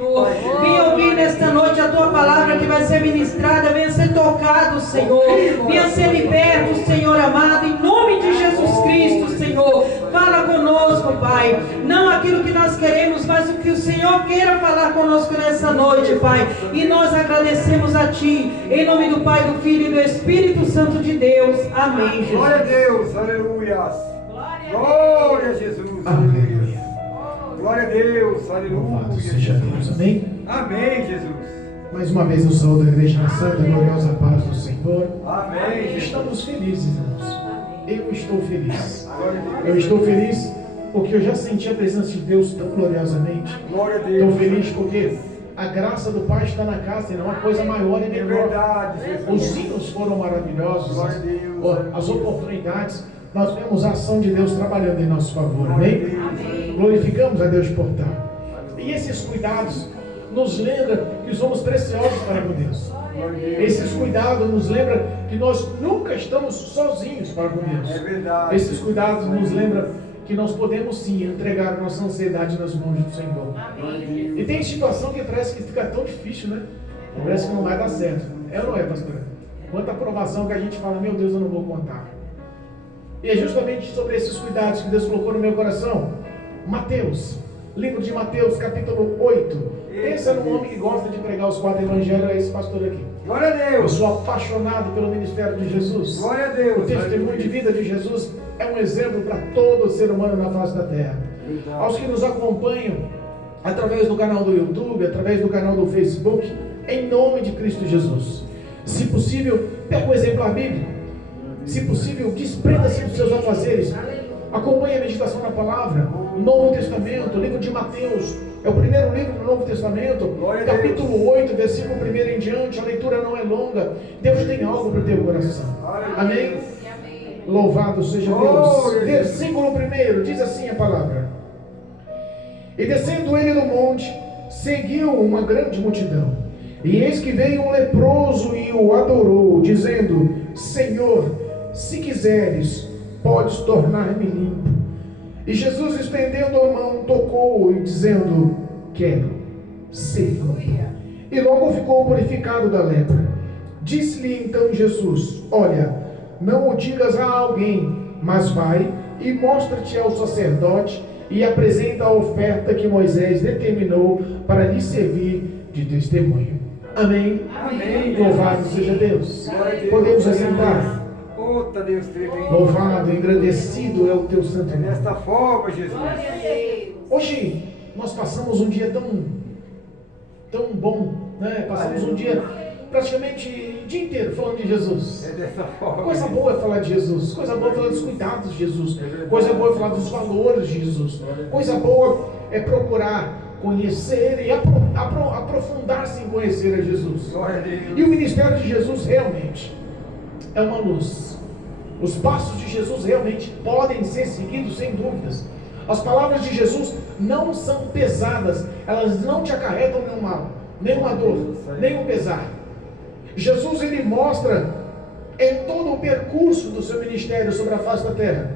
Venha ouvir nesta noite a tua palavra que vai ser ministrada. Venha ser tocado, Senhor. Venha ser liberto, Senhor amado, em nome de Jesus Cristo, Senhor. Fala conosco, Pai. Não aquilo que nós queremos, mas o que o Senhor queira falar conosco nessa noite, Pai. E nós agradecemos a Ti, em nome do Pai, do Filho e do Espírito Santo de Deus. Amém, Jesus. Glória a Deus, aleluia. Glória a Jesus. Amém. Glória a Deus, aleluia. Louvado seja Deus, amém? Amém, Jesus. Mais uma vez eu saúdo a igreja na santa e gloriosa paz do Senhor. Amém, Jesus. Estamos felizes, irmãos. Eu estou feliz. Eu estou feliz porque eu já senti a presença de Deus tão gloriosamente. Glória a Deus. Estou feliz porque a graça do Pai está na casa, e não há coisa maior e É menor. verdade, Jesus. Os hinos foram maravilhosos. Glória a Deus. As oportunidades. Nós vemos a ação de Deus trabalhando em nosso favor, amém? Glorificamos a Deus por tal. E esses cuidados nos lembram que somos preciosos para com Deus. Esses cuidados nos lembram que nós nunca estamos sozinhos para com Deus. É verdade. Esses cuidados nos lembram que nós podemos sim entregar a nossa ansiedade nas mãos do Senhor. E tem situação que parece que fica tão difícil, né? Parece que não vai dar certo. É ou não é, pastor? Quanta aprovação que a gente fala, meu Deus, eu não vou contar. E é justamente sobre esses cuidados que Deus colocou no meu coração. Mateus, livro de Mateus, capítulo 8. Pensa num homem que gosta de pregar os 4 evangelhos, é esse pastor aqui. Glória a Eu Deus. sou apaixonado pelo ministério de Jesus. Glória a Deus. O testemunho de vida de Jesus é um exemplo para todo ser humano na face da terra. Aos que nos acompanham através do canal do YouTube, através do canal do Facebook, em nome de Cristo Jesus. Se possível, pega o exemplar bíblico. Se possível, desprenda-se dos seus afazeres. Acompanhe a meditação na palavra. Novo Testamento, livro de Mateus. É o primeiro livro do Novo Testamento. Capítulo 8, versículo 1 em diante. A leitura não é longa. Deus tem algo para o teu coração. Amém? Louvado seja Deus. Versículo 1 diz assim a palavra: E descendo ele do monte, seguiu uma grande multidão. E eis que veio um leproso e o adorou, dizendo: Senhor, se quiseres, podes tornar-me limpo. E Jesus, estendendo a mão, tocou-o, dizendo: Quero, ser limpo. E logo ficou purificado da lepra. Disse-lhe então Jesus: Olha, não o digas a alguém, mas vai e mostra-te ao sacerdote e apresenta a oferta que Moisés determinou para lhe servir de testemunho. Amém. Amém. Louvado seja Deus. Podemos assentar. Outra Deus tremendo. Louvado, engrandecido é o teu santo É nome. desta forma, Jesus. Hoje nós passamos um dia tão bom, né? Passamos um dia praticamente o dia inteiro falando de Jesus. É dessa forma. Coisa boa é falar de Jesus, coisa boa é falar dos cuidados de Jesus, coisa boa é falar dos valores de Jesus, coisa boa é procurar conhecer e aprofundar-se em conhecer a Jesus. Glória a Deus. E o ministério de Jesus realmente é uma luz. Os passos de Jesus realmente podem ser seguidos sem dúvidas. As palavras de Jesus não são pesadas, elas não te acarretam nenhum mal, nenhuma dor, nenhum pesar. Jesus, ele mostra em todo o percurso do seu ministério sobre a face da terra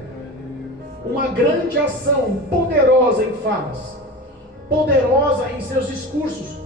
uma grande ação poderosa em falas, poderosa em seus discursos,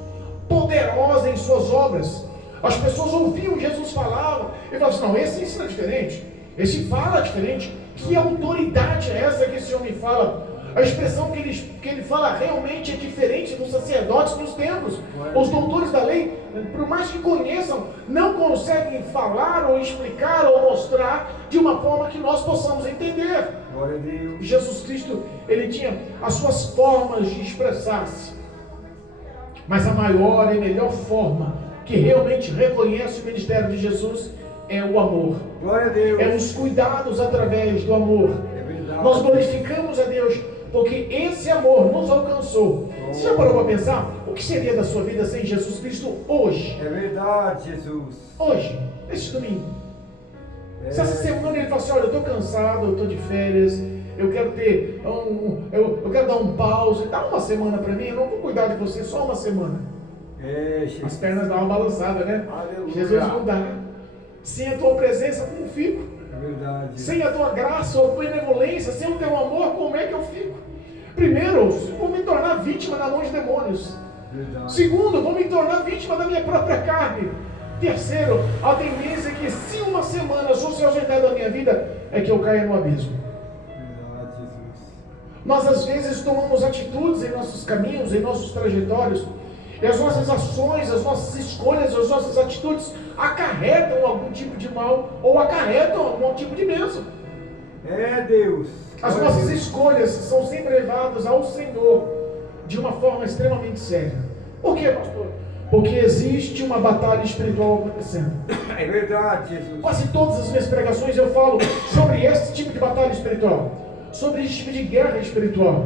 poderosa em suas obras. As pessoas ouviam Jesus falar e falavam assim: não, esse ensina diferente, esse fala diferente. Que autoridade é essa que esse homem fala? A expressão que ele fala realmente é diferente dos sacerdotes nos templos. Os doutores da lei, por mais que conheçam, não conseguem falar ou explicar ou mostrar de uma forma que nós possamos entender. Glória a Deus. Jesus Cristo, ele tinha as suas formas de expressar-se, mas a maior e melhor forma que realmente reconhece o ministério de Jesus é o amor. Glória a Deus. É os cuidados através do amor. É verdade. Nós glorificamos a Deus porque esse amor nos alcançou. Você já parou para pensar o que seria da sua vida sem Jesus Cristo hoje? É verdade, Jesus. Hoje, neste domingo. Se essa semana ele fala assim: olha, eu estou cansado, eu estou de férias, eu quero ter eu quero dar um pause, dá uma semana para mim, eu não vou cuidar de você, só uma semana. Jesus. As pernas dão uma balançada, né? Aleluia. Jesus não dá. Sem a tua presença, como fico? É verdade. Sem a tua graça ou benevolência, sem o teu amor, como é que eu fico? Primeiro, vou me tornar vítima na mão de demônios. Verdade. Segundo, vou me tornar vítima da minha própria carne. Terceiro, a tendência é que se uma semana eu sou se ausentar da minha vida, é que eu caia no abismo. Verdade, Jesus. Nós às vezes tomamos atitudes em nossos caminhos, em nossos trajetórios, e as nossas ações, as nossas escolhas, as nossas atitudes acarretam algum tipo de mal ou acarretam algum tipo de bênção. É Deus. As Glória a nossas Deus. escolhas são sempre levadas ao Senhor de uma forma extremamente séria. Por quê, pastor? Porque existe uma batalha espiritual acontecendo. É verdade, Jesus. Quase todas as minhas pregações eu falo sobre esse tipo de batalha espiritual, sobre esse tipo de guerra espiritual.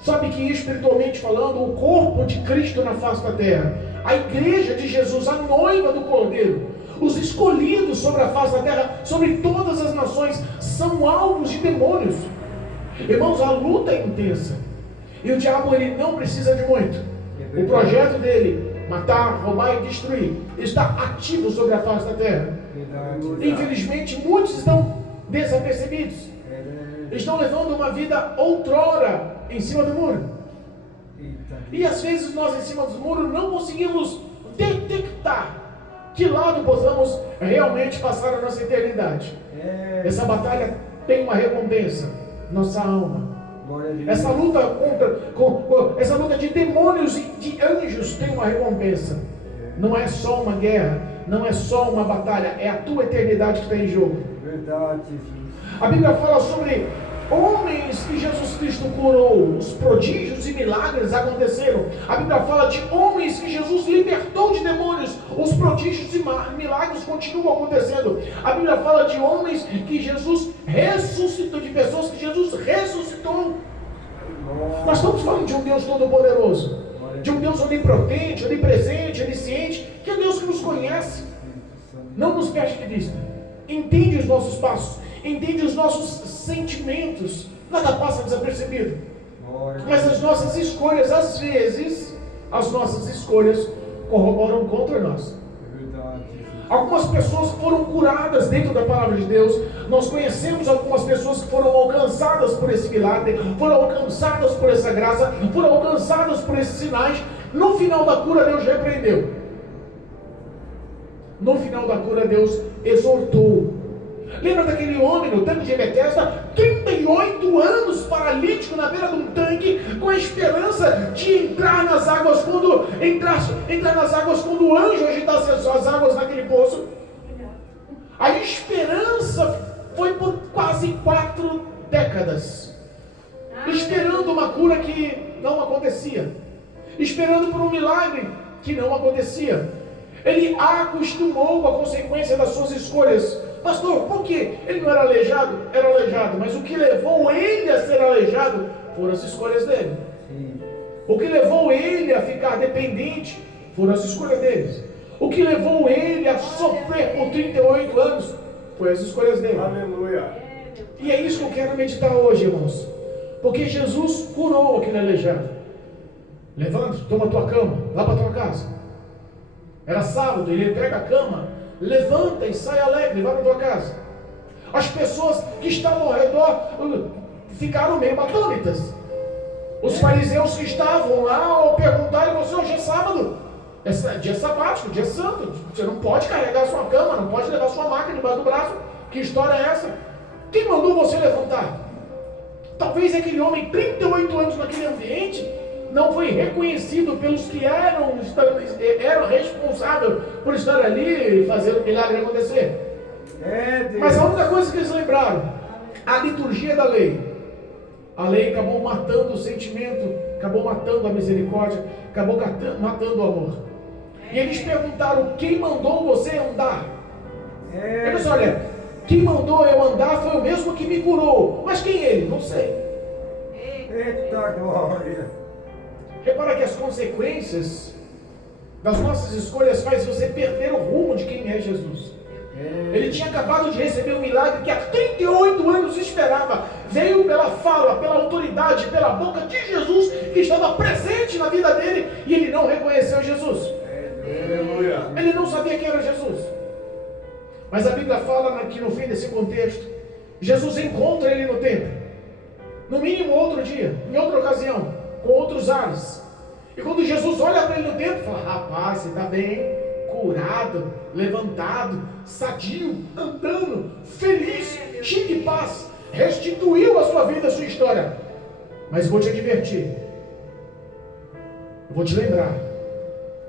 Sabe que espiritualmente falando, o corpo de Cristo na face da terra, a igreja de Jesus, a noiva do Cordeiro, os escolhidos sobre a face da terra, sobre todas as nações, são alvos de demônios. Irmãos, a luta é intensa. E o diabo, ele não precisa de muito. O projeto dele, matar, roubar e destruir, está ativo sobre a face da terra. Verdade. Infelizmente, muitos estão desapercebidos. Estão levando uma vida outrora em cima do muro. Eita. E às vezes nós em cima do muro não conseguimos detectar que lado possamos realmente passar a nossa eternidade. Essa batalha tem uma recompensa, nossa alma. Glória a Deus. Essa luta essa luta de demônios e de anjos tem uma recompensa. Não é só uma guerra, não é só uma batalha, é a tua eternidade que está em jogo. Verdade, Jesus. A Bíblia fala sobre homens que Jesus Cristo curou, os prodígios e milagres aconteceram. A Bíblia fala de homens que Jesus libertou de demônios, os prodígios e milagres continuam acontecendo. A Bíblia fala de homens que Jesus ressuscitou, de pessoas que Jesus ressuscitou. Nós estamos falando de um Deus todo-poderoso, de um Deus onipotente, onipresente, onisciente, que é Deus que nos conhece, não nos perde de vista, entende os nossos passos, entende os nossos sentimentos, nada passa desapercebido. Mas as nossas escolhas, às vezes, as nossas escolhas corroboram contra nós. Algumas pessoas foram curadas dentro da palavra de Deus. Nós conhecemos algumas pessoas que foram alcançadas por esse milagre, foram alcançadas por essa graça, foram alcançadas por esses sinais. No final da cura, Deus repreendeu. No final da cura, Deus exortou. Lembra daquele homem no tanque de Betesda, 38 anos paralítico na beira de um tanque, com a esperança de entrar nas águas quando entrar nas águas quando o anjo agitasse as águas naquele poço. A esperança foi por quase 4 décadas, esperando uma cura que não acontecia, esperando por um milagre que não acontecia. Ele acostumou com a consequência das suas escolhas. Pastor, por quê? Ele não era aleijado? Era aleijado, mas o que levou ele a ser aleijado foram as escolhas dele. Sim. O que levou ele a ficar dependente foram as escolhas deles. O que levou ele a sofrer por 38 anos foi as escolhas dele. Aleluia. E é isso que eu quero meditar hoje, irmãos. Porque Jesus curou aquele aleijado. Levanta, toma a tua cama, vá para a tua casa. Era sábado, ele entrega a cama, levanta e sai alegre, vai para a tua casa. As pessoas que estavam ao redor ficaram meio atônitas. Os fariseus que estavam lá ao perguntarem: você, hoje é sábado, é dia sabático, dia santo, você não pode carregar a sua cama, não pode levar a sua maca debaixo do braço. Que história é essa? Quem mandou você levantar? Talvez aquele homem, 38 anos naquele ambiente, não foi reconhecido pelos que eram responsáveis por estar ali e fazer o milagre acontecer. Mas a única coisa que eles lembraram, a liturgia da lei. A lei acabou matando o sentimento, acabou matando a misericórdia, acabou matando o amor. E eles perguntaram: quem mandou você andar? Ele disse: olha, quem mandou eu andar foi o mesmo que me curou. Mas quem é ele? Não sei. Eita glória. Repara que as consequências das nossas escolhas faz você perder o rumo de quem é Jesus. Ele tinha acabado de receber um milagre que há 38 anos esperava. Veio pela fala, pela autoridade, pela boca de Jesus, que estava presente na vida dele, e ele não reconheceu Jesus. Aleluia. Ele não sabia quem era Jesus. Mas a Bíblia fala que no fim desse contexto, Jesus encontra ele no templo. No mínimo outro dia, em outra ocasião, com outros ares. E quando Jesus olha para ele no dentro, fala: rapaz, você está bem, curado, levantado, sadio, andando, feliz, cheio de paz, restituiu a sua vida, a sua história. Mas vou te advertir, eu vou te lembrar,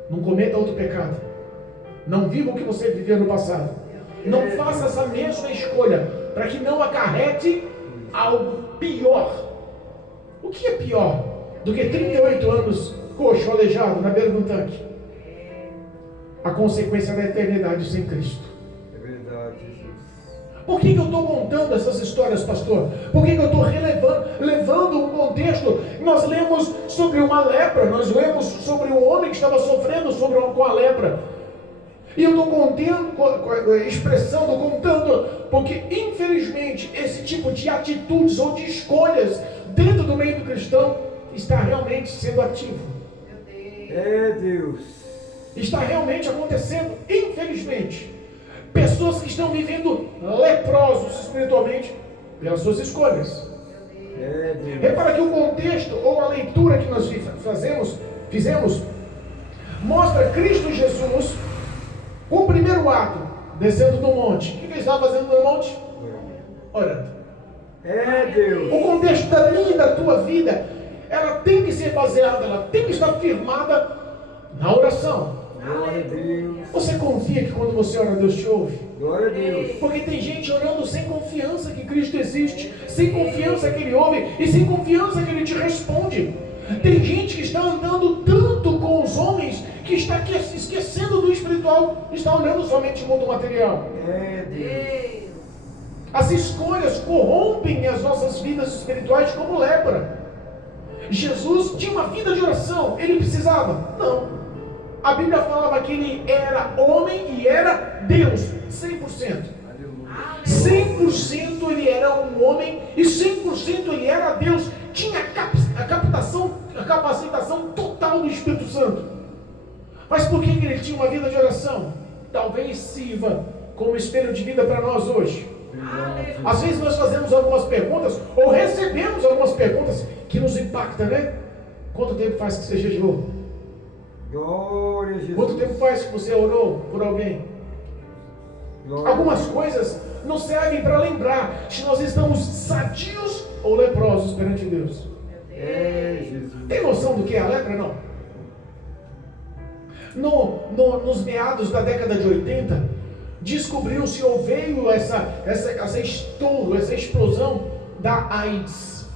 não cometa outro pecado, não viva o que você viveu no passado, não faça essa mesma escolha, para que não acarrete algo pior. O que é pior do que 38 anos coxo, aleijado, na beira do tanque? A consequência da eternidade sem Cristo. É verdade, Jesus. Por que eu estou contando essas histórias, pastor? Por que eu estou levando um contexto? Nós lemos sobre uma lepra, nós lemos sobre um homem que estava sofrendo com a lepra. E eu estou contando, porque infelizmente esse tipo de atitudes ou de escolhas dentro do meio do cristão está realmente sendo ativo. É Deus. Está realmente acontecendo, infelizmente. Pessoas que estão vivendo leprosos espiritualmente pelas suas escolhas. É Deus. Repara que o contexto ou a leitura que nós fizemos mostra Cristo Jesus com o primeiro ato, descendo do monte. O que ele estava fazendo no monte? Orando. É Deus. O contexto da minha e da tua vida, ela tem que ser baseada, ela tem que estar firmada na oração. Glória a Deus. Você confia que quando você ora, Deus te ouve? Glória a Deus. Porque tem gente orando sem confiança que Cristo existe, sem confiança que Ele ouve e sem confiança que Ele te responde. Tem gente que está andando tanto com os homens que está esquecendo do espiritual, está olhando somente o mundo material. É Deus. As escolhas corrompem as nossas vidas espirituais como lepra. Jesus tinha uma vida de oração, ele precisava? Não. A Bíblia falava que ele era homem e era Deus, 100%. 100% ele era um homem e 100% ele era Deus. Tinha a capacitação total do Espírito Santo. Mas por que ele tinha uma vida de oração? Talvez sirva como espelho de vida para nós hoje. Às vezes nós fazemos algumas perguntas ou recebemos algumas perguntas que nos impactam, né? Quanto tempo faz que você jejuou? Glória a Jesus. Quanto tempo faz que você orou por alguém? Glória. Algumas coisas nos servem para lembrar se nós estamos sadios ou leprosos perante Deus. É Jesus. Tem noção do que é a lepra, não? Nos meados da década de 80, descobriu-se ou veio essa estouro, essa explosão da AIDS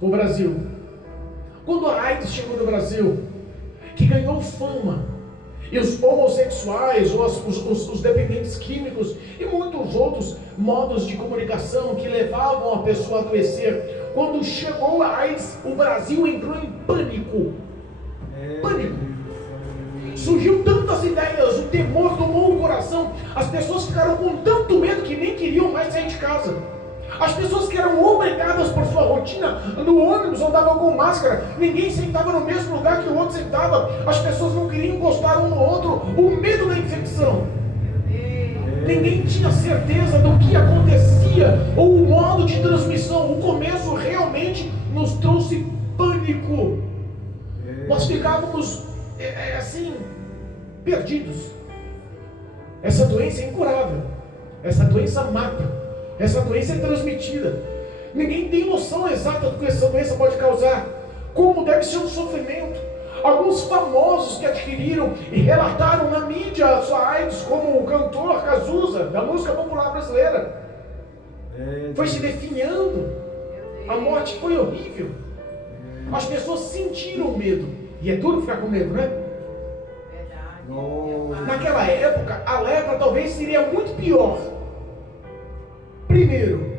no Brasil. Quando a AIDS chegou no Brasil, que ganhou fama, e os homossexuais, ou os dependentes químicos e muitos outros modos de comunicação que levavam a pessoa a adoecer, quando chegou a AIDS, o Brasil entrou em pânico. Pânico. Surgiu tantas ideias, o temor tomou o coração, as pessoas ficaram com tanto medo que nem queriam mais sair de casa. As pessoas que eram obrigadas por sua rotina, no ônibus andavam com máscara, ninguém sentava no mesmo lugar que o outro sentava, as pessoas não queriam encostar um no outro, o medo da infecção. Ninguém tinha certeza do que acontecia, ou o modo de transmissão. O começo realmente nos trouxe pânico. Nós ficávamos assim, perdidos. Essa doença é incurável, essa doença mata. Essa doença é transmitida. Ninguém tem noção exata do que essa doença pode causar. Como deve ser um sofrimento. Alguns famosos que adquiriram e relataram na mídia a sua AIDS, como o cantor Cazuza, da música popular brasileira. Foi se definhando. A morte foi horrível. As pessoas sentiram medo. E é duro ficar com medo, né? Naquela época, a lepra talvez seria muito pior. Primeiro,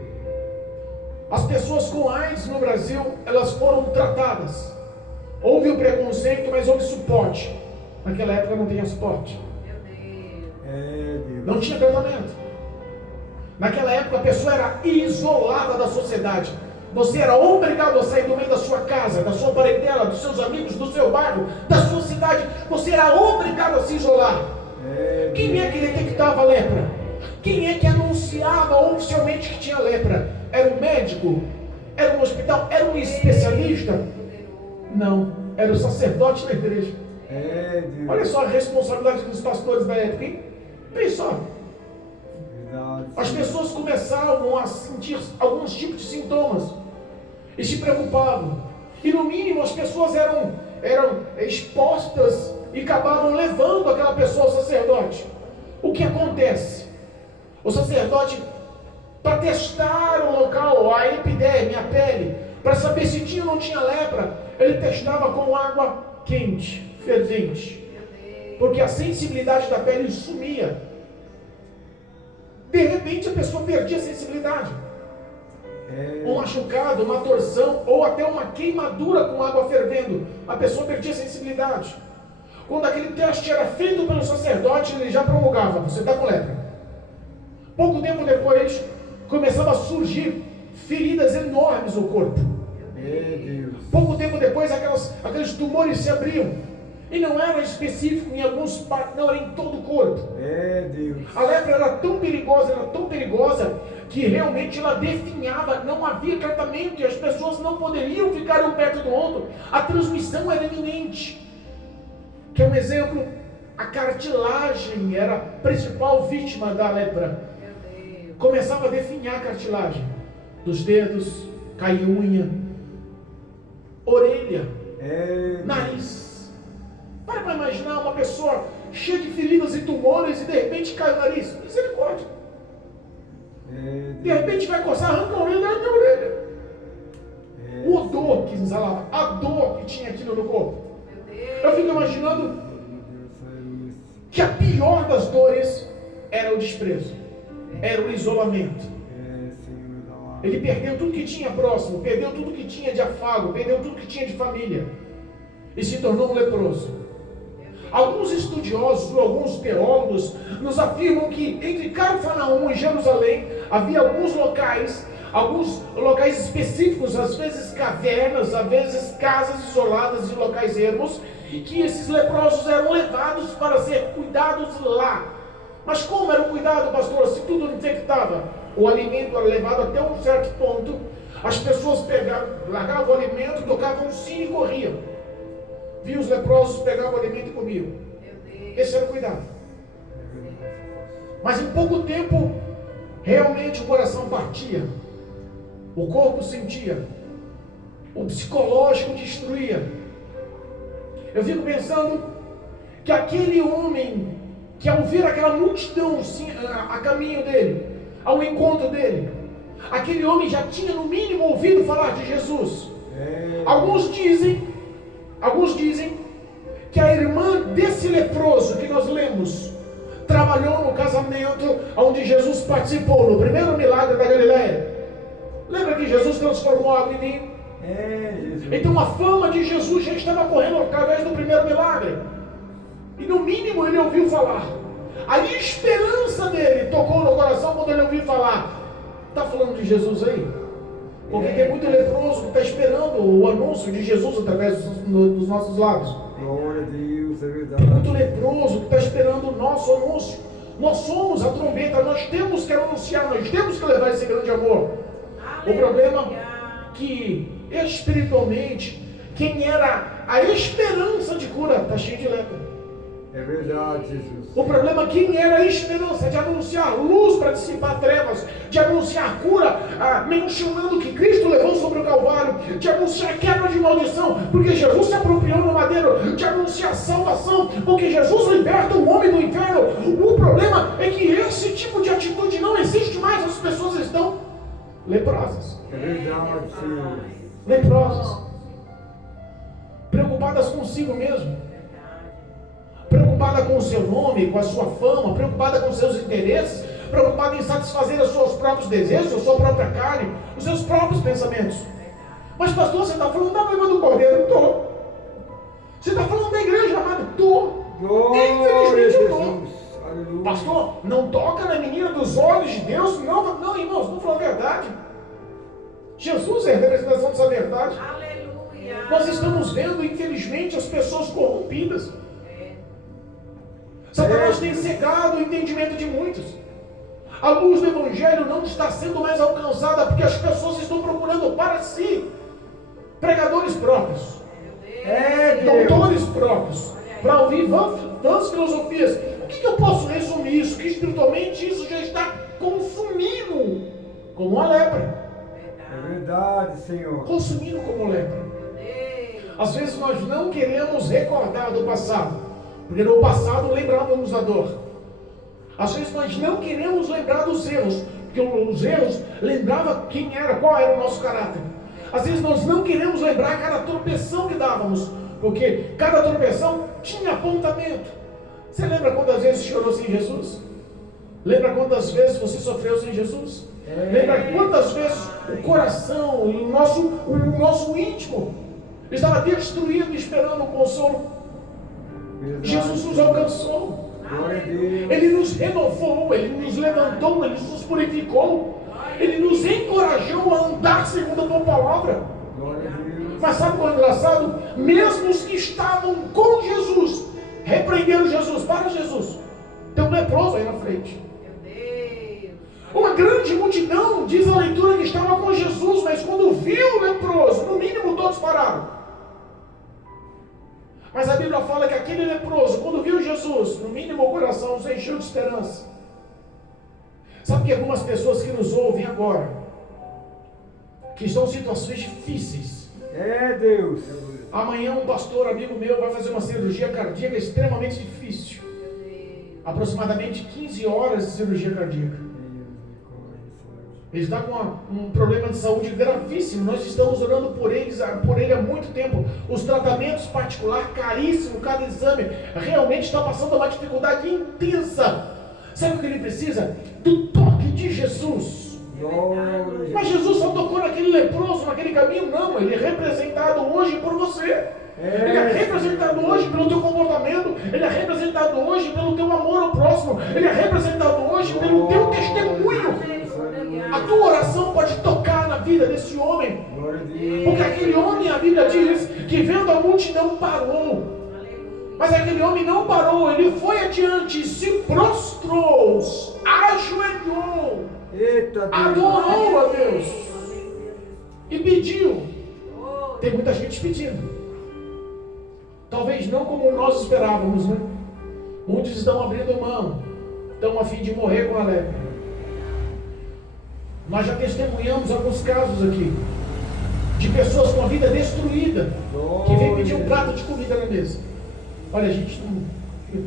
as pessoas com AIDS no Brasil, elas foram tratadas. Houve o preconceito, mas houve suporte. Naquela época não tinha suporte. Não tinha tratamento. Naquela época a pessoa era isolada da sociedade. Você era obrigado a sair do meio da sua casa, da sua parentela, dos seus amigos, do seu bairro, da sua cidade. Você era obrigado a se isolar. Quem é que detectava a lepra? Quem é que anunciava oficialmente que tinha lepra? Era um médico? Era um hospital? Era um especialista? Não. era o sacerdote da igreja. Deus. Olha só a responsabilidade dos pastores da época, hein? Vê só. Verdade. As pessoas começavam a sentir alguns tipos de sintomas e se preocupavam. E no mínimo as pessoas eram expostas e acabavam levando aquela pessoa ao sacerdote. O que acontece? O sacerdote, para testar o local, a epiderme, a pele, para saber se tinha ou não tinha lepra, ele testava com água quente, fervente, porque a sensibilidade da pele sumia. De repente a pessoa perdia a sensibilidade. Um machucado, uma torção ou até uma queimadura com água fervendo, a pessoa perdia a sensibilidade. Quando aquele teste era feito pelo sacerdote, ele já promulgava: você está com lepra. Pouco tempo depois, começavam a surgir feridas enormes no corpo. Pouco tempo depois, aqueles tumores se abriam. E não era específico em alguns partes, não, era em todo o corpo. A lepra era tão perigosa, que realmente ela definhava, não havia tratamento e as pessoas não poderiam ficar um perto do outro. A transmissão era iminente. Que é um exemplo, a cartilagem era a principal vítima da lepra. Começava a definhar a cartilagem dos dedos, cair unha, orelha, nariz. Para imaginar uma pessoa cheia de feridas e tumores e de repente cai o nariz. Misericórdia. De repente vai coçar, arranca a orelha. O odor que exalava, a dor que tinha aquilo no corpo. Eu fico imaginando que a pior das dores era o desprezo, era o isolamento. Ele perdeu tudo que tinha próximo, perdeu tudo que tinha de afago, perdeu tudo que tinha de família e se tornou um leproso. Alguns estudiosos, alguns teólogos nos afirmam que entre Cafarnaum e Jerusalém havia alguns locais específicos, às vezes cavernas, às vezes casas isoladas em locais ermos, e que esses leprosos eram levados para ser cuidados lá. Mas como era o cuidado, pastor? Se tudo infectava, o alimento era levado até um certo ponto, as pessoas largavam o alimento, tocavam o sino e corriam. Viam os leprosos, pegavam o alimento e comiam. Esse era o cuidado. Mas em pouco tempo, realmente o coração partia, o corpo sentia, o psicológico destruía. Eu fico pensando que aquele homem, que ao ver aquela multidão a caminho dele, ao encontro dele, aquele homem já tinha no mínimo ouvido falar de Jesus. Alguns dizem que a irmã desse leproso que nós lemos trabalhou no casamento onde Jesus participou, no primeiro milagre da Galileia. Lembra que Jesus transformou água em vinho? Jesus. Então a fama de Jesus já estava correndo através do primeiro milagre. E no mínimo ele ouviu falar. A esperança dele tocou no coração quando ele ouviu falar. Está falando de Jesus aí? Porque tem muito leproso que está esperando o anúncio de Jesus através dos nossos lábios. Glória a Deus, é verdade. Tem muito leproso que está esperando o nosso anúncio. Nós somos a trombeta, nós temos que anunciar, nós temos que levar esse grande amor. O problema é que espiritualmente, quem era a esperança de cura está cheio de lepra. É verdade, Jesus. O problema é quem era a esperança de anunciar luz para dissipar trevas, de anunciar cura, mencionando que Cristo levou sobre o Calvário, de anunciar quebra de maldição, porque Jesus se apropriou no madeiro, de anunciar salvação, porque Jesus liberta o homem do inferno. O problema é que esse tipo de atitude não existe mais, as pessoas estão leprosas. É verdade, Senhor. Leprosas, preocupadas consigo mesmo, preocupada com o seu nome, com a sua fama, preocupada com os seus interesses, preocupada em satisfazer os seus próprios desejos, a sua própria carne, os seus próprios pensamentos. Mas pastor, você está falando da noiva do Cordeiro? Estou. Você está falando da igreja, amado? Estou. Infelizmente eu estou. Pastor, não toca na menina dos olhos de Deus? Não, irmãos, não falou a verdade. Jesus é a representação dessa verdade. Aleluia. Nós estamos vendo, infelizmente, as pessoas corrompidas. Satanás tem cegado o entendimento de muitos. A luz do Evangelho não está sendo mais alcançada porque as pessoas estão procurando para si pregadores próprios. doutores próprios, para ouvir vãs filosofias. O que eu posso resumir isso? Que espiritualmente isso já está consumindo como a lepra. É verdade, Senhor. Consumindo como lepra. Às vezes nós não queremos recordar do passado, porque no passado lembrávamos da dor. Às vezes nós não queremos lembrar dos erros, porque os erros lembrava quem era, qual era o nosso caráter. Às vezes nós não queremos lembrar cada tropeção que dávamos, porque cada tropeção tinha apontamento. Você lembra quantas vezes chorou sem Jesus? Lembra quantas vezes você sofreu sem Jesus? Lembra quantas vezes o coração, o nosso íntimo estava destruído esperando o consolo? Verdade. Jesus nos alcançou. Glória a Deus. Ele nos renovou, Ele nos levantou, Ele nos purificou, Ele nos encorajou a andar segundo a tua palavra. Glória a Deus. Mas sabe qual é engraçado? Mesmo os que estavam com Jesus repreenderam Jesus. Para, Jesus, tem um leproso aí na frente. Uma grande multidão, diz a leitura, que estava com Jesus, mas quando viu o leproso, no mínimo todos pararam. Mas a Bíblia fala que aquele leproso, quando viu Jesus, no mínimo o coração se encheu de esperança. Sabe que algumas pessoas que nos ouvem agora, que estão em situações difíceis. Deus. Amanhã um pastor amigo meu vai fazer uma cirurgia cardíaca extremamente difícil. Aproximadamente 15 horas de cirurgia cardíaca. Ele está com um problema de saúde gravíssimo. Nós estamos orando por ele há muito tempo. Os tratamentos particulares, caríssimos, cada exame, realmente está passando uma dificuldade intensa. Sabe o que ele precisa? Do toque de Jesus. Mas Jesus só tocou naquele leproso, naquele caminho? Não, ele é representado hoje por você. Ele é representado hoje pelo teu comportamento. Ele é representado hoje pelo teu amor ao próximo. Ele é representado hoje pelo teu testemunho. A tua oração pode tocar na vida desse homem. Porque aquele homem, a Bíblia diz que vendo a multidão parou. Mas aquele homem não parou. Ele foi adiante, se prostrou, ajoelhou, adorou a Deus e pediu. Tem muita gente pedindo. Talvez não como nós esperávamos, né? Muitos estão abrindo mão, estão a fim de morrer com a lepra. Nós já testemunhamos alguns casos aqui de pessoas com a vida destruída, que vem pedir um prato de comida na mesa. Olha, gente,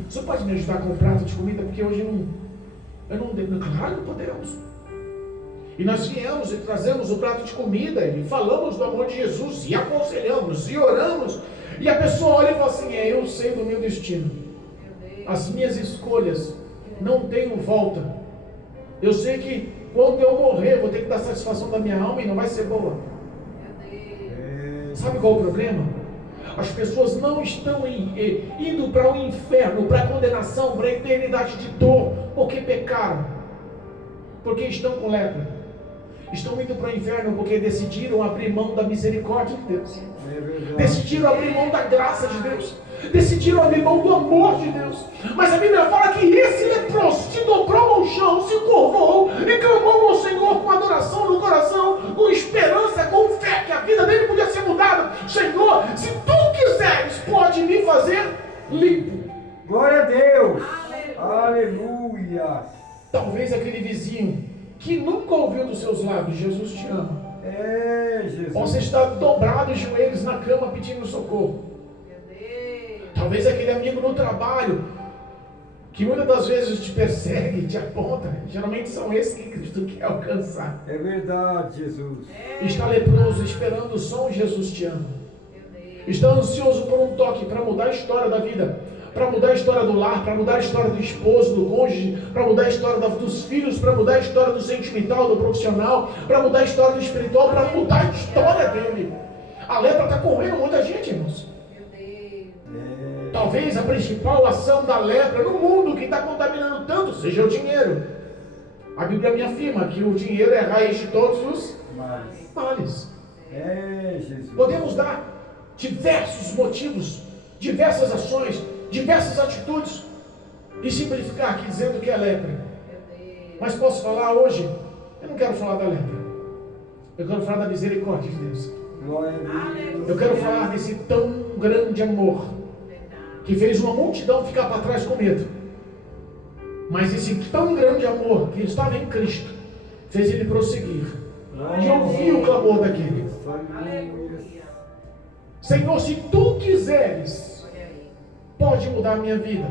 você pode me ajudar com um prato de comida? Porque hoje eu não devo. Claro que podemos. E nós viemos e trazemos o prato de comida e falamos do amor de Jesus e aconselhamos e oramos. E a pessoa olha e fala assim: eu sei do meu destino. As minhas escolhas não tenho volta. Eu sei que quando eu morrer, vou ter que dar satisfação da minha alma e não vai ser boa. Sabe qual é o problema? As pessoas não estão indo para o inferno, para a condenação, para a eternidade de dor, porque pecaram, porque estão com lepra. Estão indo para o inferno porque decidiram abrir mão da misericórdia de Deus. Decidiram abrir mão da graça de Deus. Decidiram abrir mão do amor de Deus. Mas a Bíblia fala que esse leproso se dobrou ao chão, se curvou e clamou ao Senhor com adoração no coração, com esperança, com fé que a vida dele podia ser mudada. Senhor, se tu quiseres, pode me fazer limpo. Glória a Deus. Aleluia. Talvez aquele vizinho que nunca ouviu dos seus lábios: Jesus te ama. Jesus. Você está dobrado os joelhos na cama pedindo socorro. Talvez aquele amigo no trabalho que muitas das vezes te persegue, te aponta. Geralmente são esses que Cristo quer alcançar. É verdade, Jesus. Está leproso esperando só um Jesus te ama. Está ansioso por um toque para mudar a história da vida, para mudar a história do lar, para mudar a história do esposo, do cônjuge, para mudar a história dos filhos, para mudar a história do sentimental, do profissional, para mudar a história do espiritual, para mudar a história dele. A lepra está correndo muita gente, irmãos. Talvez a principal ação da lepra no mundo que está contaminando tanto seja o dinheiro. A Bíblia me afirma que o dinheiro é a raiz de todos os males. Jesus. Podemos dar diversos motivos, diversas ações, diversas atitudes e simplificar aqui dizendo que é lepra. Mas posso falar hoje? Eu não quero falar da lepra. Eu quero falar da misericórdia de Deus. Eu quero falar desse tão grande amor que fez uma multidão ficar para trás com medo. Mas esse tão grande amor que estava em Cristo fez ele prosseguir e ouvir o clamor daquele. Senhor, se tu quiseres, pode mudar a minha vida,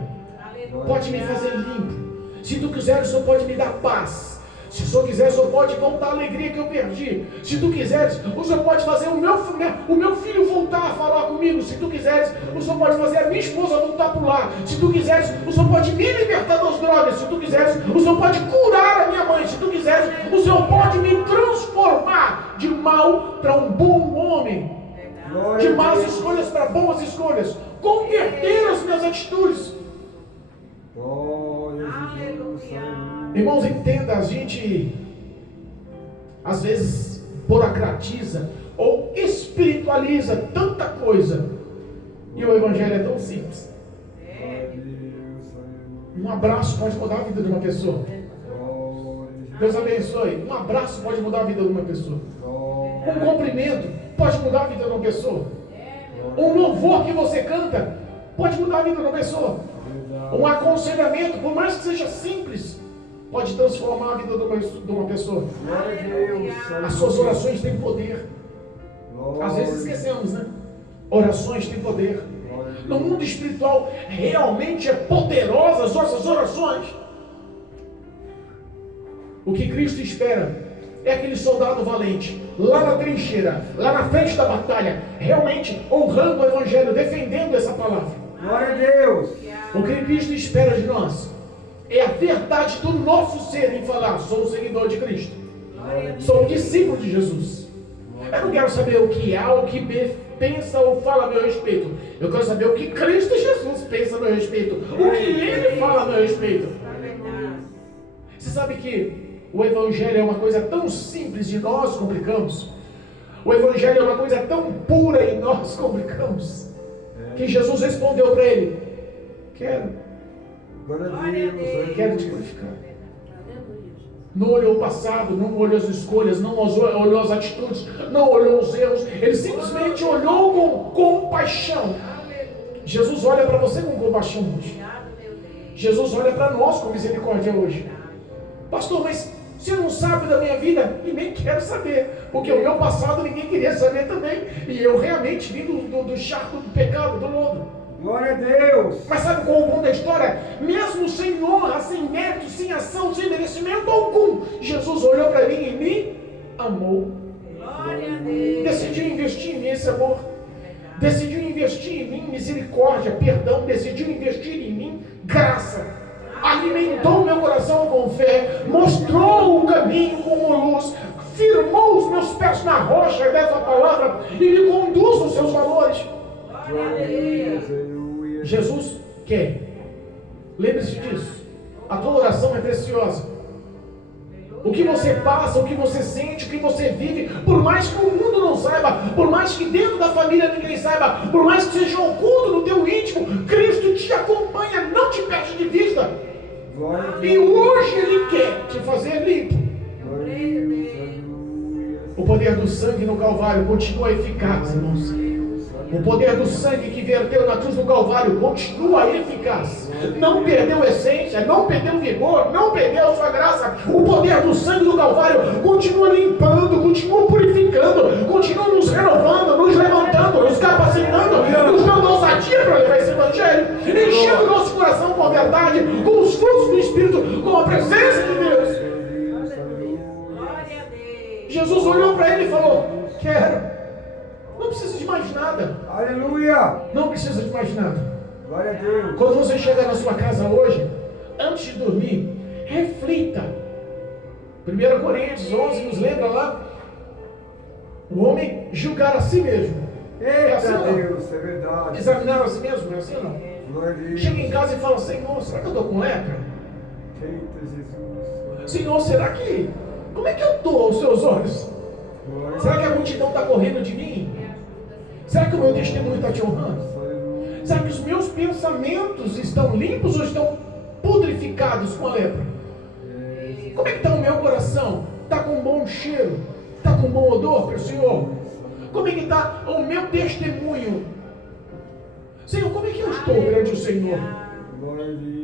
pode me fazer limpo. Se tu quiseres, o Senhor pode me dar paz. Se o Senhor quiser, o Senhor pode voltar a alegria que eu perdi. Se tu quiseres, o Senhor pode fazer o meu filho voltar a falar comigo. Se tu quiseres, o Senhor pode fazer a minha esposa voltar para o lar. Se tu quiseres, o Senhor pode me libertar das drogas. Se tu quiseres, o Senhor pode curar a minha mãe. Se tu quiseres, o Senhor pode me transformar de mal para um bom homem, de más escolhas para boas escolhas, converter as minhas atitudes. Irmãos, entenda, a gente às vezes burocratiza ou espiritualiza tanta coisa, e o Evangelho é tão simples. Um abraço pode mudar a vida de uma pessoa. Deus abençoe. Um abraço pode mudar a vida de uma pessoa. Um cumprimento pode mudar a vida de uma pessoa. Um louvor que você canta pode mudar a vida de uma pessoa. Um aconselhamento, por mais que seja simples, pode transformar a vida de uma pessoa. As suas orações têm poder. Às vezes esquecemos, né? Orações têm poder. No mundo espiritual, realmente é poderosa as nossas orações. O que Cristo espera é aquele soldado valente, lá na trincheira, lá na frente da batalha, realmente honrando o Evangelho, defendendo essa palavra. Glória a Deus. O que Cristo espera de nós é a verdade do nosso ser em falar: sou um seguidor de Cristo, sou um discípulo de Jesus. Eu não quero saber o que A ou o que B pensa ou fala a meu respeito. Eu quero saber o que Cristo Jesus pensa a meu respeito, o que Ele fala a meu respeito. Você sabe que o Evangelho é uma coisa tão simples e nós complicamos. O Evangelho é uma coisa tão pura e nós complicamos. Que Jesus respondeu para ele: quero te glorificar. Não olhou o passado, não olhou as escolhas, não olhou as atitudes, não olhou os erros. Ele simplesmente olhou com compaixão. Jesus olha para você com compaixão hoje. Jesus olha para nós com misericórdia hoje. Pastor, mas você não sabe da minha vida? E nem quero saber, porque o meu passado ninguém queria saber também. E eu realmente vim do charco do pecado, do lodo. Glória a Deus. Mas sabe qual é o ponto da história? Mesmo sem honra, sem mérito, sem ação, sem merecimento algum, Jesus olhou para mim e me amou. Glória a Deus. Decidiu investir em mim esse amor. Decidiu investir em mim misericórdia, perdão. Decidiu investir em mim graça. Alimentou meu coração com fé. Mostrou o caminho como luz. Firmou os meus pés na rocha dessa palavra e me conduz nos seus valores. Jesus quer. Lembre-se disso. A tua oração é preciosa. O que você passa, o que você sente, o que você vive, por mais que o mundo não saiba, por mais que dentro da família ninguém saiba, por mais que seja oculto no teu íntimo, Cristo te acompanha, não te perde de vista. E hoje Ele quer te fazer limpo. O poder do sangue no Calvário continua eficaz, irmãos. O poder do sangue que verteu na cruz do Calvário continua eficaz. Não perdeu essência, não perdeu vigor, não perdeu sua graça. O poder do sangue do Calvário continua limpando, continua purificando, continua nos renovando, nos levantando, nos capacitando, nos dando ousadia para levar esse Evangelho, enchendo o nosso coração com a verdade, com os frutos do Espírito, com a presença de Deus. Jesus olhou para ele e falou: quero. Não precisa de mais nada. Aleluia. Não precisa de mais nada. Glória a Deus. Quando você chegar na sua casa hoje, antes de dormir, reflita. 1 Coríntios 11 nos lembra lá: o homem julgar a si mesmo. Eita assim, Deus, é verdade. Examinar a si mesmo, é assim ou não? Glória a Deus. Chega em casa e fala: Senhor, será que eu estou com lepra? Eita Jesus. Senhor, será que... como é que eu estou aos seus olhos? Será que a multidão está correndo de mim? Será que o meu testemunho está te honrando? Será que os meus pensamentos estão limpos ou estão pudrificados com a lepra? Como é que está o meu coração? Está com um bom cheiro? Está com um bom odor para o Senhor? Como é que está o meu testemunho? Senhor, como é que eu estou perante o Senhor?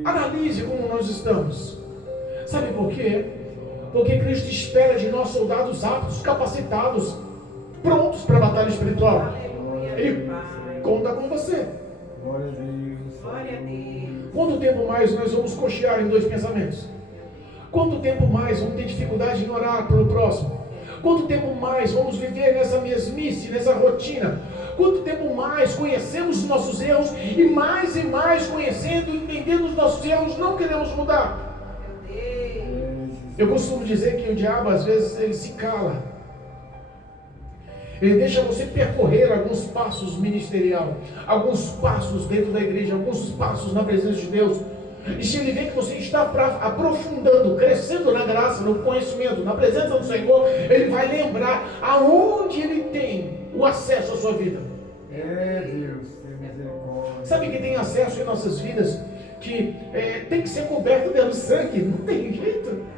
Analise como nós estamos. Sabe por quê? Porque Cristo espera de nós soldados aptos, capacitados, prontos para a batalha espiritual. Ele conta com você. Quanto tempo mais nós vamos cochear em dois pensamentos? Quanto tempo mais vamos ter dificuldade em orar pelo próximo? Quanto tempo mais vamos viver nessa mesmice, nessa rotina? Quanto tempo mais conhecemos os nossos erros e mais conhecendo e entendendo os nossos erros, não queremos mudar? Eu costumo dizer que o diabo às vezes ele se cala. Ele deixa você percorrer alguns passos ministerial, alguns passos dentro da igreja, alguns passos na presença de Deus. E se ele vê que você está aprofundando, crescendo na graça, no conhecimento, na presença do Senhor, ele vai lembrar aonde ele tem o acesso à sua vida. Deus, tem misericórdia. Sabe que tem acesso em nossas vidas que tem que ser coberto pelo sangue? Não tem jeito.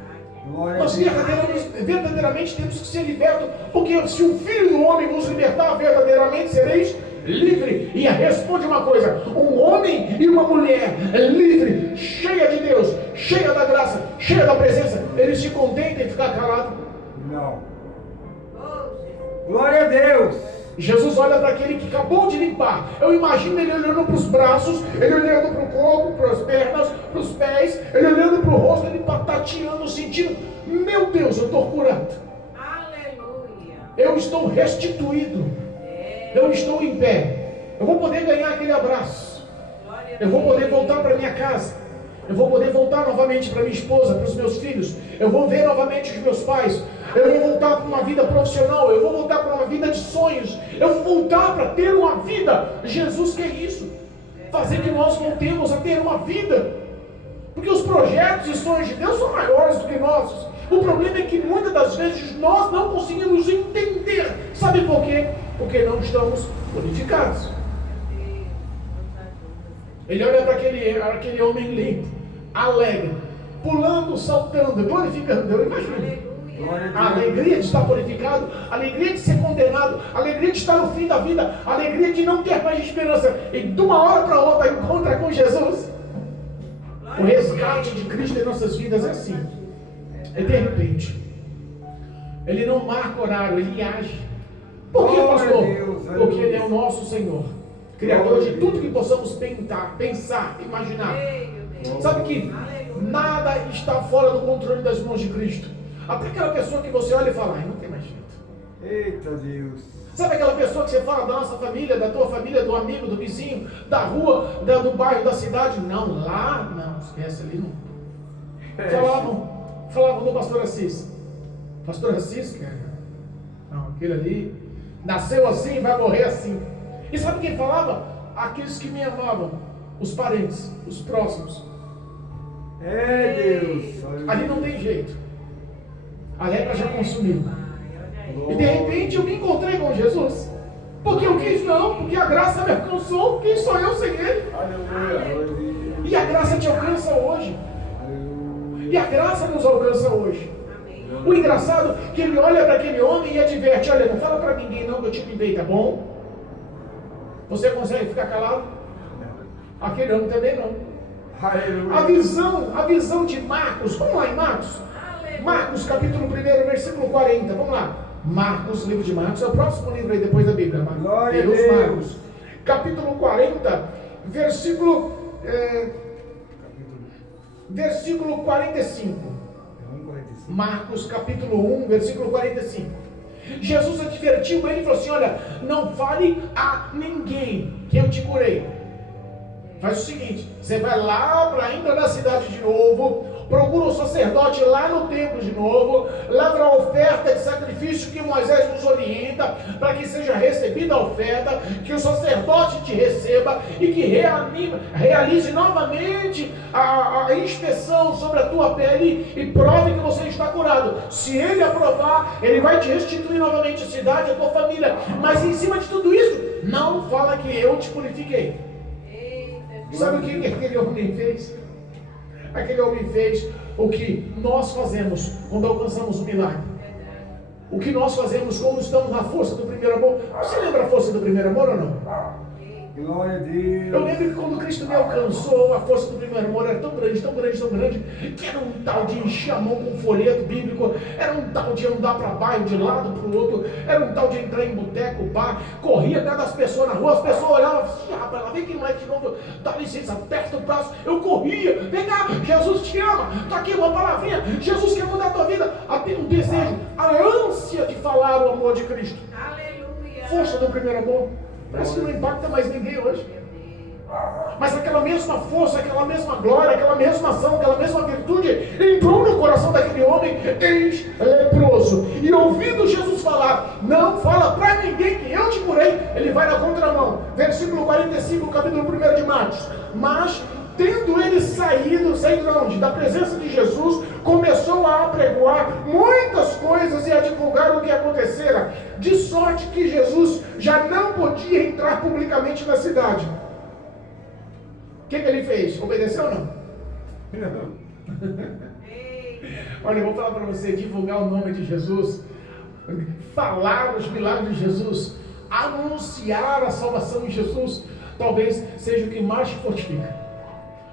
Nós verdadeiramente temos que ser libertos, porque se o Filho do Homem nos libertar, verdadeiramente sereis livre. E responde uma coisa: um homem e uma mulher livre, cheia de Deus, cheia da graça, cheia da presença, eles se contentam em ficar calado? Não. Glória a Deus. Jesus olha para aquele que acabou de limpar. Eu imagino ele olhando para os braços, ele olhando para o corpo, para as pernas, para os pés, ele olhando para o rosto, ele tateando, sentindo: meu Deus, eu estou curado. Aleluia. Eu estou restituído. Eu estou em pé. Eu vou poder ganhar aquele abraço. Eu vou poder voltar para minha casa. Eu vou poder voltar novamente para minha esposa, para os meus filhos. Eu vou ver novamente os meus pais. Eu vou voltar para uma vida profissional. Eu vou voltar para uma vida de sonhos. Eu vou voltar para ter uma vida. Jesus quer isso. Fazer que nós voltemos a ter uma vida. Porque os projetos e sonhos de Deus são maiores do que nossos. O problema é que muitas das vezes nós não conseguimos entender. Sabe por quê? Porque não estamos purificados. Ele olha para aquele homem limpo, alegre, pulando, saltando, glorificando Deus. Imagina. A alegria de estar purificado, a alegria de ser condenado, a alegria de estar no fim da vida, a alegria de não ter mais esperança. E de uma hora para outra encontra com Jesus. O resgate de Cristo em nossas vidas é assim. É de repente. Ele não marca horário, ele age. Por que, pastor? Porque Ele é o nosso Senhor, Criador de tudo que possamos pensar, imaginar. Sabe que nada está fora do controle das mãos de Cristo. Até aquela pessoa que você olha e fala: ai, não tem mais jeito. Eita Deus. Sabe aquela pessoa que você fala da nossa família, da tua família, do amigo, do vizinho, da rua, do bairro, da cidade? Não, lá não, esquece, ali não. Falavam do pastor Assis. Pastor Assis, cara, não, aquele ali nasceu assim, vai morrer assim. E sabe quem falava? Aqueles que me amavam, os parentes, os próximos. Deus. Ali não tem jeito. A lepra já consumiu. E de repente eu me encontrei com Jesus. Porque eu quis não, porque a graça me alcançou. Quem sou eu sem Ele? Aleluia. E a graça te alcança hoje. Aleluia. E a graça nos alcança hoje. O engraçado é que ele olha para aquele homem e adverte: olha, não fala para ninguém não que eu te limpei, tá bom? Você consegue ficar calado? Aquele homem também não. Aleluia. A visão de Marcos, vamos lá em Marcos. Marcos capítulo 1, versículo 40, vamos lá. Marcos, livro de Marcos, é o próximo livro aí depois da Bíblia. Glória a Deus. Marcos, capítulo 40, versículo 45. Marcos capítulo 1, versículo 45. Jesus advertiu ele e falou assim: olha, não fale a ninguém que eu te curei. Faz o seguinte: você vai lá para ainda na cidade de novo, procura o sacerdote lá no templo de novo, leva a oferta de sacrifício que Moisés nos orienta, para que seja recebida a oferta, que o sacerdote te receba e que realize novamente a inspeção sobre a tua pele e prove que você está curado. Se ele aprovar, ele vai te restituir novamente a cidade, a tua família. Mas em cima de tudo isso, não fala que eu te purifiquei. Sabe o que aquele homem fez? Aquele homem fez o que nós fazemos quando alcançamos o milagre. O que nós fazemos quando estamos na força do primeiro amor? Você lembra a força do primeiro amor ou não? Glória a Deus. Eu lembro que quando Cristo me alcançou, a força do primeiro amor era tão grande, tão grande, tão grande, que era um tal de encher a mão com um folheto bíblico, era um tal de andar para baixo, de lado para o outro, era um tal de entrar em boteco, bar, corria atrás das pessoas na rua, as pessoas olhavam assim, rapaz, lá vem quem mais de novo, dá licença, aperta o braço, eu corria, vem cá, Jesus te ama, está aqui uma palavrinha, Jesus quer mudar a tua vida, até um desejo, a ânsia de falar o amor de Cristo. Aleluia. Força do primeiro amor. Parece que não impacta mais ninguém hoje. Mas aquela mesma força, aquela mesma glória, aquela mesma ação, aquela mesma virtude entrou no coração daquele homem ex-leproso. E ouvindo Jesus falar, não fala para ninguém que eu te curei, ele vai na contramão. Versículo 45, capítulo 1 de Marcos. Mas, tendo ele saído de onde? Da presença de Jesus, começou a apregoar muitas coisas e a divulgar o que acontecera, de sorte que Jesus já não podia entrar publicamente na cidade. O que ele fez? Obedeceu ou não? Olha, eu vou falar para você, divulgar o nome de Jesus, falar os milagres de Jesus, anunciar a salvação de Jesus, talvez seja o que mais te fortifica.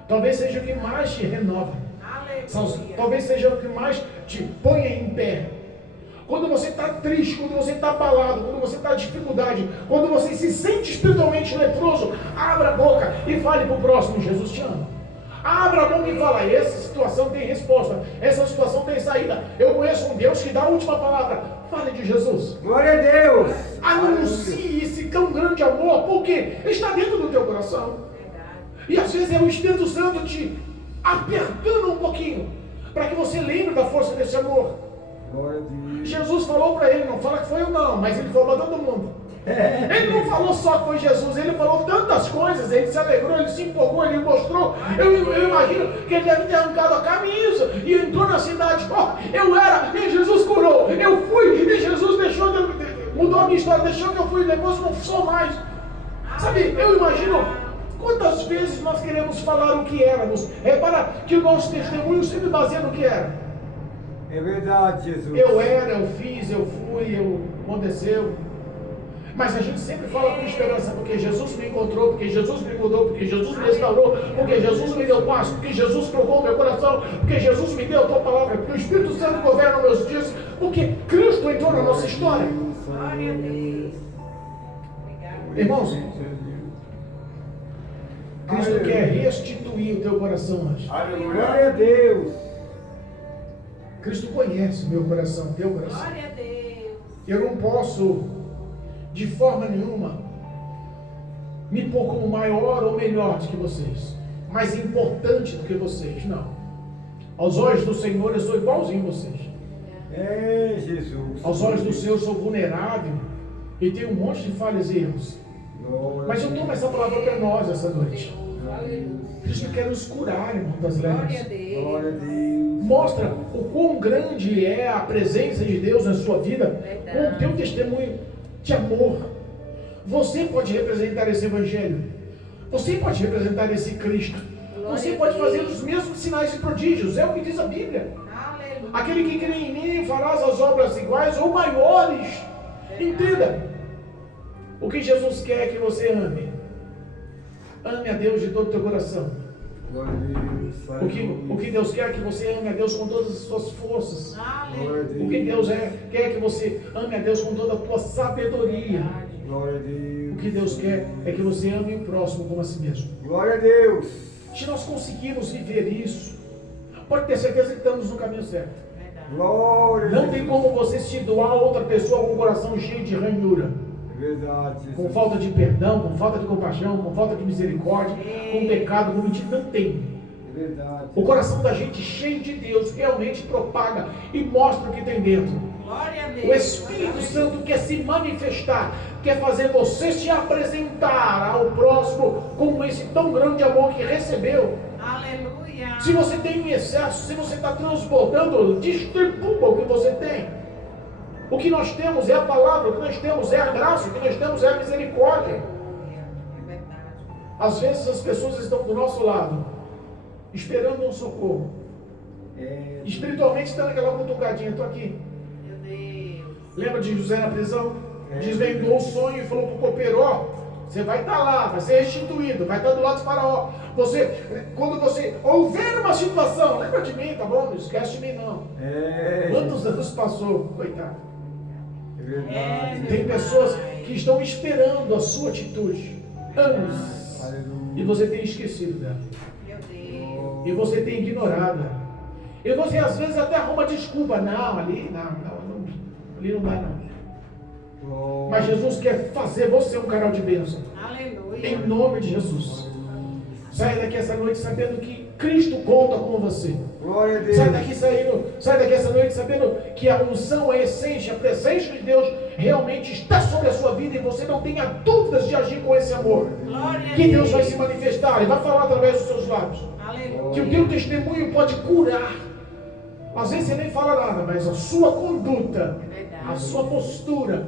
Talvez seja o que mais te renova. Talvez seja o que mais te ponha em pé. Quando você está triste, quando você está abalado, quando você está em dificuldade, quando você se sente espiritualmente leproso, abra a boca e fale para o próximo, Jesus te ama. Abra a boca e fala, essa situação tem resposta, essa situação tem saída. Eu conheço um Deus que dá a última palavra. Fale de Jesus. Glória a Deus. Anuncie esse tão grande amor, porque está dentro do teu coração. E às vezes é o Espírito Santo te apertando um pouquinho, para que você lembre da força desse amor. Glória a Deus. Jesus falou para ele, não fala que foi eu não, mas ele falou para todo mundo. Ele não falou só que foi Jesus, ele falou tantas coisas, ele se alegrou, ele se empolgou, ele mostrou. Eu imagino que ele deve ter arrancado a camisa e entrou na cidade. Eu era, e Jesus curou. Eu fui, e Jesus mudou a minha história, deixou que eu fui, depois não sou mais. Sabe, eu imagino quantas vezes nós queremos falar o que éramos. Repara que o nosso testemunho sempre baseia no que era. É verdade, Jesus. Eu era, eu fiz, eu fui, aconteceu. Mas a gente sempre fala com esperança, porque Jesus me encontrou, porque Jesus me mudou, porque Jesus me restaurou, porque Jesus me deu paz, porque Jesus trocou meu coração, porque Jesus me deu a tua palavra, porque o Espírito Santo governa meus dias, porque Cristo entrou na nossa história. Glória a Deus. Irmãos, Cristo quer restituir o teu coração hoje. Glória a Deus. Cristo conhece o meu coração, o teu coração. Glória a Deus. Eu não posso, de forma nenhuma, me pôr como maior ou melhor do que vocês, mais importante do que vocês, não. Aos olhos do Senhor eu sou igualzinho a vocês. É, Jesus. Aos olhos do Senhor eu sou vulnerável e tenho um monte de falhas e erros. Mas eu tomo essa palavra para nós essa noite. Cristo quer nos curar, irmão, das Glória a lepras. Glória a Deus. Deus. Mostra o quão grande é a presença de Deus na sua vida com o teu testemunho de amor. Você pode representar esse Evangelho. Você pode representar esse Cristo. Você pode fazer os mesmos sinais e prodígios. É o que diz a Bíblia. Aleluia. Aquele que crê em mim farás as obras iguais ou maiores. Entenda. O que Jesus quer é que você ame. Ame a Deus de todo o teu coração. Glória a Deus. O que Deus quer é que você ame a Deus com todas as suas forças. Glória a O que Deus. Deus quer é que você ame a Deus com toda a tua sabedoria. Glória a Deus. O que Deus quer é que você ame o próximo como a si mesmo. Glória a Deus. Se nós conseguirmos viver isso, pode ter certeza que estamos no caminho certo. Glória a Não Deus. tem como você se doar a outra pessoa com o coração cheio de ranhura, Verdade, Jesus. com falta de perdão, com falta de compaixão, com falta de misericórdia, com pecado, com mentira. Não tem. Verdade. O coração da gente cheio de Deus realmente propaga e mostra o que tem dentro. Glória a Deus. O Espírito Santo quer se manifestar, quer fazer você se apresentar ao próximo com esse tão grande amor que recebeu. Aleluia. Se você tem em excesso, se você está transbordando, distribua o que você tem. O que nós temos é a palavra, o que nós temos é a graça, o que nós temos é a misericórdia. É verdade. Às vezes as pessoas estão do nosso lado, esperando um socorro. É. Espiritualmente está naquela cutucadinha, estou aqui. Meu Deus. Lembra de José na prisão? Desvendou o sonho e falou para o copeiro: ó, você vai estar lá, vai ser restituído, vai estar do lado de Faraó. Quando você houver uma situação, lembra de mim, tá bom? Não esquece de mim não. Quantos anos passou, coitado? Tem pessoas que estão esperando a sua atitude, anos, e você tem esquecido dela. E você tem ignorado ela. E você às vezes até arruma desculpa. Não, ali não dá não. Mas Jesus quer fazer você um canal de bênção. Aleluia. Em nome de Jesus. Sai daqui essa noite sabendo que Cristo conta com você. Glória a Deus. Sai daqui essa noite sabendo que a unção, a essência, a presença de Deus realmente está sobre a sua vida e você não tenha dúvidas de agir com esse amor. Que Deus vai se manifestar e vai falar através dos seus lábios. Aleluia. Que o teu testemunho pode curar. Às vezes você nem fala nada, mas a sua conduta, a sua postura,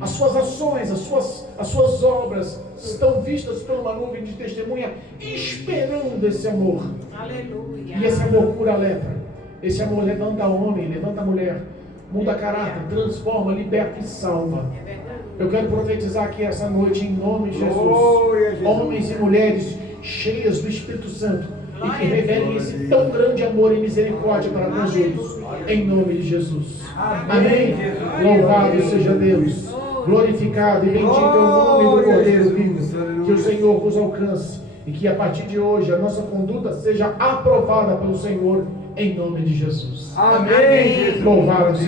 as suas ações, as suas obras estão vistas por uma nuvem de testemunha, esperando esse amor. Aleluia. E esse amor cura a lepra. Esse amor levanta homem, levanta mulher, muda caráter, transforma, liberta e salva. Eu quero profetizar aqui essa noite em nome de Jesus. Homens e mulheres cheias do Espírito Santo e que revelem esse tão grande amor e misericórdia para com os outros. Em nome de Jesus. Amém. Louvado seja Deus. Glorificado e bendito é o nome do Cordeiro vivo. Que o Senhor vos alcance e que a partir de hoje a nossa conduta seja aprovada pelo Senhor em nome de Jesus. Amém. Louvado seja